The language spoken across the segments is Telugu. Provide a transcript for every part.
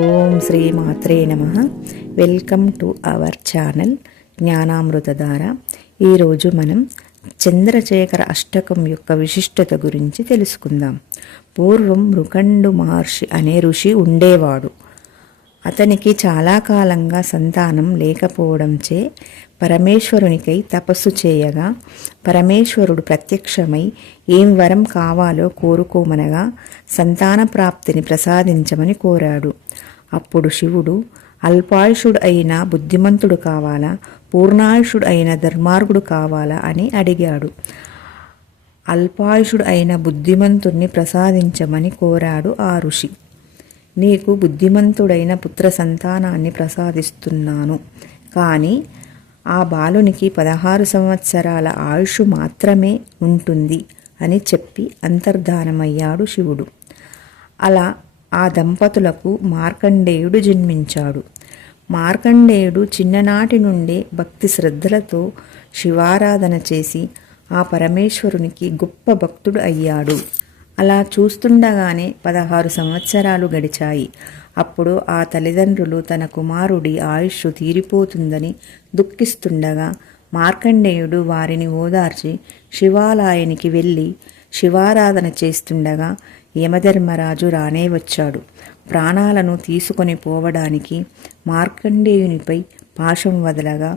ఓం శ్రీ మాత్రే నమః. Welcome to our channel Jnanamrutadhara. ఈరోజు మనం చంద్రశేఖర అష్టకం యొక్క విశిష్టత గురించి తెలుసుకుందాం. పూర్వం మృకండు మహర్షి అనే ఋషి ఉండేవాడు. అతనికి చాలా కాలంగా సంతానం లేకపోవడంచే పరమేశ్వరునికై తపస్సు చేయగా పరమేశ్వరుడు ప్రత్యక్షమై ఏం వరం కావాలో కోరుకోమనగా సంతాన ప్రాప్తిని ప్రసాదించమని కోరాడు. అప్పుడు శివుడు అల్పాయుషుడు అయిన బుద్ధిమంతుడు కావాలా, పూర్ణాయుషుడు అయిన ధర్మార్గుడు కావాలా అని అడిగాడు. అల్పాయుషుడు అయిన బుద్ధిమంతుణ్ణి ప్రసాదించమని కోరాడు ఆ ఋషి. నీకు బుద్ధిమంతుడైన పుత్ర సంతానాన్ని ప్రసాదిస్తున్నాను, కానీ ఆ బాలునికి 16 సంవత్సరాల ఆయుష్ మాత్రమే ఉంటుంది అని చెప్పి అంతర్ధానమయ్యాడు శివుడు. అలా ఆ దంపతులకు మార్కండేయుడు జన్మించాడు. మార్కండేయుడు చిన్ననాటి నుండే భక్తి శ్రద్ధలతో శివారాధన చేసి ఆ పరమేశ్వరునికి గొప్ప భక్తుడు అయ్యాడు. అలా చూస్తుండగానే 16 సంవత్సరాలు గడిచాయి. అప్పుడు ఆ తల్లిదండ్రులు తన కుమారుడి ఆయుష్ తీరిపోతుందని దుఃఖిస్తుండగా మార్కండేయుడు వారిని ఓదార్చి శివాలయానికి వెళ్ళి శివారాధన చేస్తుండగా యమధర్మరాజు రానే వచ్చాడు. ప్రాణాలను తీసుకొని పోవడానికి మార్కండేయునిపై పాశం వదలగా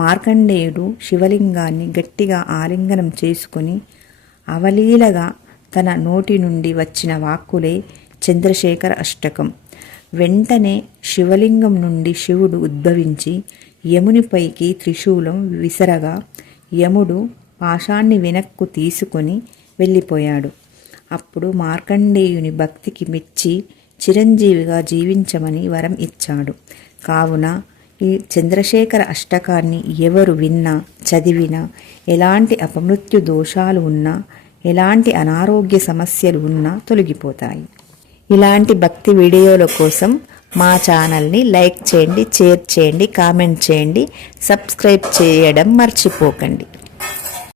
మార్కండేయుడు శివలింగాన్ని గట్టిగా ఆలింగనం చేసుకొని అవలీలగా తన నోటి నుండి వచ్చిన వాక్కులే చంద్రశేఖర అష్టకం. వెంటనే శివలింగం నుండి శివుడు ఉద్భవించి యమునిపైకి త్రిశూలం విసరగా యముడు పాశాన్ని వెనక్కు తీసుకొని వెళ్ళిపోయాడు. అప్పుడు మార్కండేయుని భక్తికి మెచ్చి చిరంజీవిగా జీవించమని వరం ఇచ్చాడు. కావున ఈ చంద్రశేఖర అష్టకాన్ని ఎవరు విన్నా చదివినా ఎలాంటి అపమృత్యు దోషాలు ఉన్నా ఎలాంటి అనారోగ్య సమస్యలు ఉన్నా తొలగిపోతాయి. ఇలాంటి భక్తి వీడియోల కోసం మా ఛానల్ని లైక్ చేయండి, షేర్ చేయండి, కామెంట్ చేయండి, సబ్స్క్రైబ్ చేయడం మర్చిపోకండి.